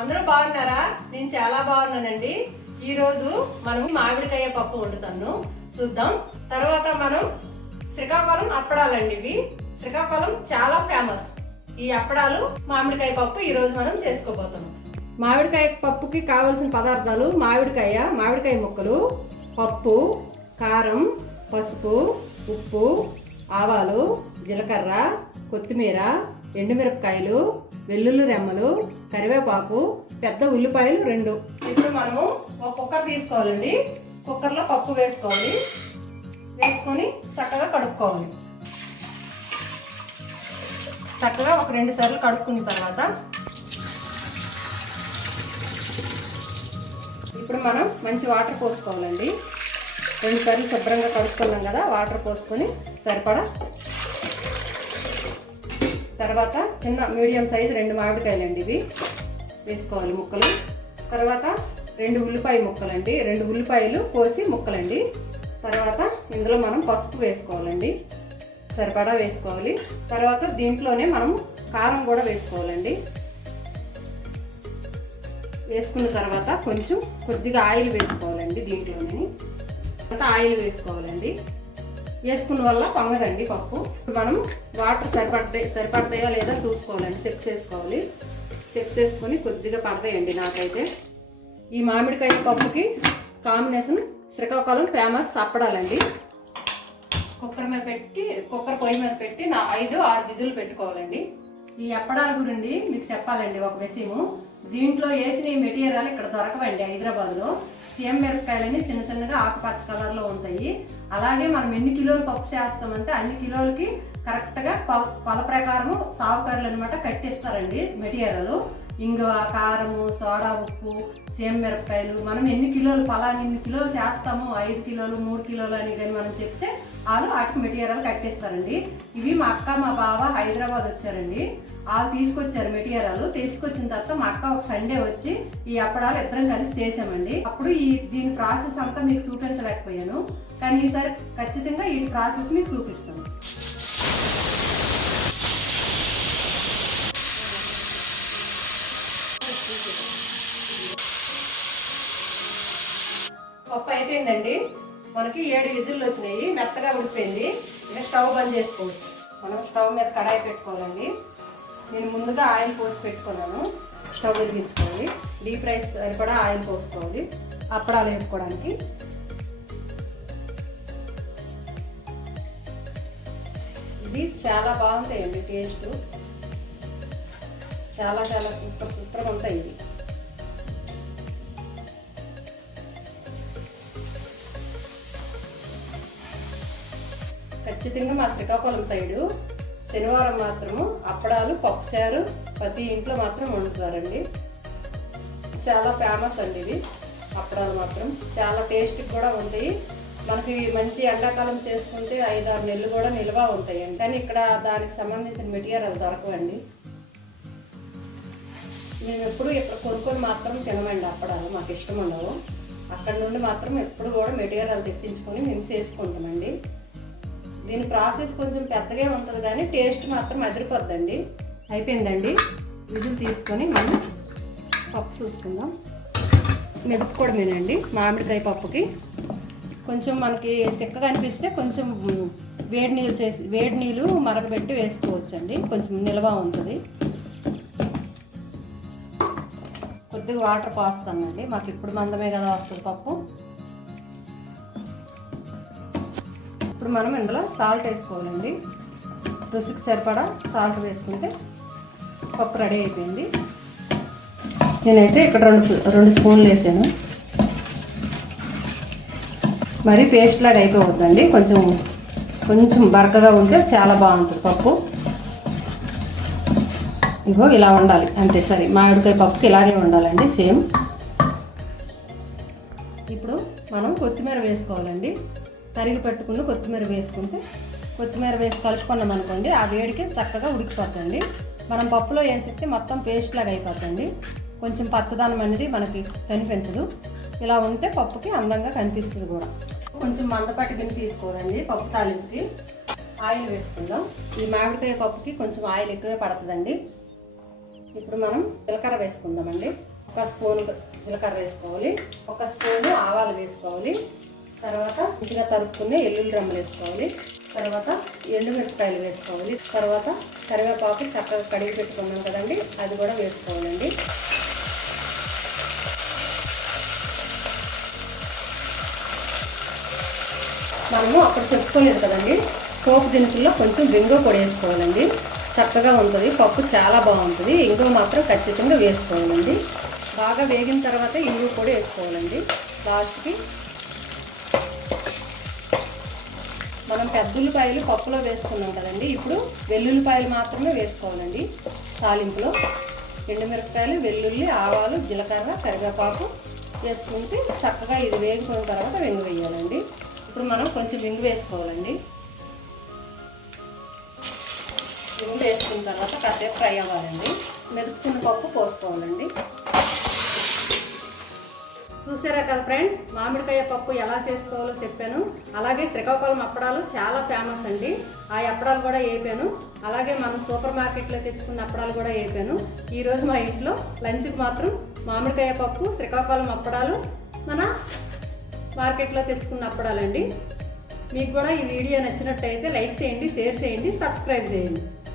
అందరూ బాగున్నారా? నేను చాలా బాగున్నానండి. ఈరోజు మనం మామిడికాయ పప్పు వండుతాను, చూద్దాం. తర్వాత మనం శ్రీకాకుళం అప్పడాలండి. ఇవి శ్రీకాకుళం చాలా ఫేమస్. ఈ అప్పడాలు మామిడికాయ పప్పు ఈరోజు మనం చేసుకోబోతాం. మామిడికాయ పప్పుకి కావలసిన పదార్థాలు: మామిడికాయ ముక్కలు, పప్పు, కారం, పసుపు, ఉప్పు, ఆవాలు, జీలకర్ర, కొత్తిమీర, ఎండుమిరపకాయలు, వెల్లుల్లి రెమ్మలు, కరివేపాకు, పెద్ద ఉల్లిపాయలు 2. ఇప్పుడు మనము ఒక కుక్కర్ తీసుకోవాలండి. కుక్కర్లో పప్పు వేసుకోవాలి. వేసుకొని చక్కగా కడుక్కోవాలి. చక్కగా ఒక 2 సార్లు కడుక్కున్న తర్వాత ఇప్పుడు మనం మంచి వాటర్ పోసుకోవాలండి. 2 సార్లు శుభ్రంగా కడుక్కున్నాం కదా, వాటర్ పోసుకొని సరిపడా. తర్వాత చిన్న మీడియం సైజు 2 మామిడికాయలండి, ఇవి వేసుకోవాలి ముక్కలు. తర్వాత 2 ఉల్లిపాయ ముక్కలండి, 2 ఉల్లిపాయలు కోసి ముక్కలండి. తర్వాత ఇందులో మనం పసుపు వేసుకోవాలండి, సరిపడా వేసుకోవాలి. తర్వాత దీంట్లోనే మనం కారం కూడా వేసుకోవాలండి. వేసుకున్న తర్వాత కొద్దిగా ఆయిల్ వేసుకోవాలండి. దీంట్లోనే ఆయిల్ వేసుకోవాలండి. వేసుకున్న వల్ల పొంగదండి పప్పు. మనం వాటర్ సరిపడతాయా లేదా చూసుకోవాలండి, చెక్ చేసుకోవాలి. చెక్ చేసుకొని కొద్దిగా పడతాయండి నాకైతే. ఈ మామిడికాయ పప్పుకి కాంబినేషన్ శ్రీకాకుళం ఫేమస్ అప్పడాలండి. కుక్కర్ పొయ్యి మీద పెట్టి 5-6 విజులు పెట్టుకోవాలండి. ఈ అప్పడాల గురించి మీకు చెప్పాలండి ఒక విషయము. దీంట్లో వేసిన మెటీరియల్ ఇక్కడ దొరకవండి హైదరాబాద్లో. సీఎం మిరపకాయలని చిన్న చిన్నగా ఆకుపచ్చ కలర్లో ఉంటాయి. అలాగే మనం ఎన్ని కిలోలు పప్పు చేస్తామంటే అన్ని కిలోలకి కరెక్ట్గా కొల ప్రకారము సావుకారులు అనమాట కట్టిస్తారండి మెటీరియల్. ఇంగువ, కారము, సోడా ఉప్పు, సీఎం మిరపకాయలు. మనం ఎన్ని కిలోలు ఇన్ని కిలోలు చేస్తాము, 5 కిలోలు 3 కిలోలు అని కానీ మనం చెప్తే వాళ్ళు వాటికి మెటీరియల్ కట్టిస్తారండి. ఇవి మా అక్క మా బావ హైదరాబాద్ వచ్చారండి. వాళ్ళు తీసుకొచ్చారు మెటీరియల్. తీసుకొచ్చిన తర్వాత మా అక్క ఒక సండే వచ్చి ఈ అప్పడాలు ఇద్దరం కలిసి చేసామండి. అప్పుడు దీని ప్రాసెస్ అంతా మీకు చూపించలేకపోయాను, కానీ ఈసారి ఖచ్చితంగా ఈ ప్రాసెస్ మీకు చూపిస్తాను. పప్పు అయిపోయిందండి. మనకి 7 విజిల్లు వచ్చినాయి, మెత్తగా ఉడిపోయింది. ఇంకా స్టవ్ బంద్ చేసుకోవచ్చు. మనం స్టవ్ మీద కడాయి పెట్టుకోవాలండి. నేను ముందుగా ఆయిల్ పోసి పెట్టుకున్నాను. స్టవ్ వెలిగించుకోవాలి. డీప్ ఫ్రై సరిపడా ఆయిల్ పోసుకోవాలి అప్పడాలు వేసుకోవడానికి. ఇది చాలా బాగుంటాయండి, టేస్ట్ చాలా చాలా సూపర్గా ఉంటాయి. ఇది ఖచ్చితంగా మా శ్రీకాకుళం సైడు శనివారం మాత్రము అప్పడాలు, పప్పుచారు ప్రతి ఇంట్లో మాత్రం వండుతారండి. చాలా ఫేమస్ అండి ఇది. అప్పడాలు మాత్రం చాలా టేస్ట్కి కూడా ఉంటాయి. మనకి మంచి ఎండాకాలం చేసుకుంటే 5-6 నెలలు కూడా నిల్వ ఉంటాయండి. కానీ ఇక్కడ దానికి సంబంధించిన మెటీరియల్ దొరకవండి. మేము ఎప్పుడు ఇక్కడ కొనుక్కొని మాత్రం తినమండి అప్పడాలు, మాకు ఇష్టం ఉండవు. అక్కడ నుండి మాత్రం ఎప్పుడు కూడా మెటీరియల్ తెప్పించుకొని మేము చేసుకుంటామండి. దీని ప్రాసెస్ కొంచెం పెద్దగా ఉంటుంది, కానీ టేస్ట్ మాత్రం అదిరిపోద్దండి. అయిపోయిందండి. విజిల్ తీసుకొని మనం పప్పు చూసుకుందాం. మెదుపుకోవడమేనండి మామిడికాయ పప్పుకి. కొంచెం మనకి చిక్కగా అనిపిస్తే కొంచెం వేడి నీళ్ళు మరగబెట్టి వేసుకోవచ్చండి, కొంచెం నిల్వ ఉంటుంది. కొద్దిగా వాటర్ పోస్తానండి, మాకు ఇప్పుడు మందమే కదా వస్తుంది పప్పు. ఇప్పుడు మనం ఇందులో సాల్ట్ వేసుకోవాలండి. రుచికి సరిపడా సాల్ట్ వేసుకుంటే పప్పు రెడీ అయిపోయింది. నేనైతే ఇక్కడ 2 స్పూన్లు వేసాను. మరి పేస్ట్ లాగా అయిపోవద్దండి, కొంచెం బరకగా ఉంటే చాలా బాగుంటుంది పప్పు. ఇగో ఇలా ఉండాలి అంతే, సరే. మామిడికాయ పప్పుకి ఇలాగే ఉండాలండి, సేమ్. ఇప్పుడు మనం కొత్తిమీర వేసుకోవాలండి. తరిగి పెట్టుకుని కొత్తిమీర వేసుకుంటే, కొత్తిమీర వేసి కలుపుకున్నాం అనుకోండి, ఆ వేడికి చక్కగా ఉడికిపోతుంది. మనం పప్పులో వేసిస్తే మొత్తం పేస్ట్ లాగా అయిపోతుంది. కొంచెం పచ్చదనం అనేది మనకి కనిపించదు. ఇలా ఉంటే పప్పుకి అందంగా కనిపిస్తుంది కూడా. కొంచెం మందపాటి గిన్నె తీసుకోవాలండి పప్పు తాలింపుకి. ఆయిల్ వేసుకుందాం. ఈ మామిడికాయ పప్పుకి కొంచెం ఆయిల్ ఎక్కువే పడుతుందండి. ఇప్పుడు మనం జీలకర్ర వేసుకుందామండి. 1 స్పూన్ జీలకర్ర వేసుకోవాలి, 1 స్పూన్ ఆవాలు వేసుకోవాలి, తర్వాత మంచిగా తరుపుకునే ఎల్లుల్లి రమ్మలు వేసుకోవాలి, తర్వాత ఎండుమిరపకాయలు వేసుకోవాలి, తర్వాత కరివేపాకు చక్కగా కడిగి పెట్టుకున్నాం కదండి అది కూడా వేసుకోవాలండి. మనము అక్కడ చెప్పుకోలేదు కదండి, పోపు దినుసుల్లో కొంచెం ఇంగువ పొడి వేసుకోవాలండి. చక్కగా ఉంటుంది, పప్పు చాలా బాగుంటుంది. ఇంగువ మాత్రం ఖచ్చితంగా వేసుకోవాలండి. బాగా వేగిన తర్వాత ఇంగువ పొడి వేసుకోవాలండి. లాస్ట్కి మనం పెద్దుల్లిపాయలు పప్పులో వేసుకున్నాం కదండి, ఇప్పుడు వెల్లుల్లిపాయలు మాత్రమే వేసుకోవాలండి. తాలింపులో ఎండుమిరపకాయలు, వెల్లుల్లి, ఆవాలు, జీలకర్ర, కరివేపాకు వేసుకుంటే చక్కగా ఇది వేగిపోయిన తర్వాత వెంగు వేయాలండి. ఇప్పుడు మనం కొంచెం వెంగు వేసుకోవాలండి. వెంగు వేసుకున్న తర్వాత కాసేపు ఫ్రై అవ్వాలండి. మెదుపుకున్న పప్పు పోసుకోవాలండి. చూసారా కదా ఫ్రెండ్స్, మామిడికాయ పప్పు ఎలా చేసుకోవాలో చెప్పాను. అలాగే శ్రీకాకుళం అప్పడాలు చాలా ఫేమస్ అండి, ఆ అప్పడాలు కూడా వేపాను. అలాగే మనం సూపర్ మార్కెట్లో తెచ్చుకున్న అప్పడాలు కూడా వేపాను. ఈరోజు మా ఇంట్లో లంచ్కి మాత్రం మామిడికాయ పప్పు, శ్రీకాకుళం అప్పడాలు, మన మార్కెట్లో తెచ్చుకున్న అప్పడాలండి. మీకు కూడా ఈ వీడియో నచ్చినట్టయితే లైక్ చేయండి, షేర్ చేయండి, సబ్స్క్రైబ్ చేయండి.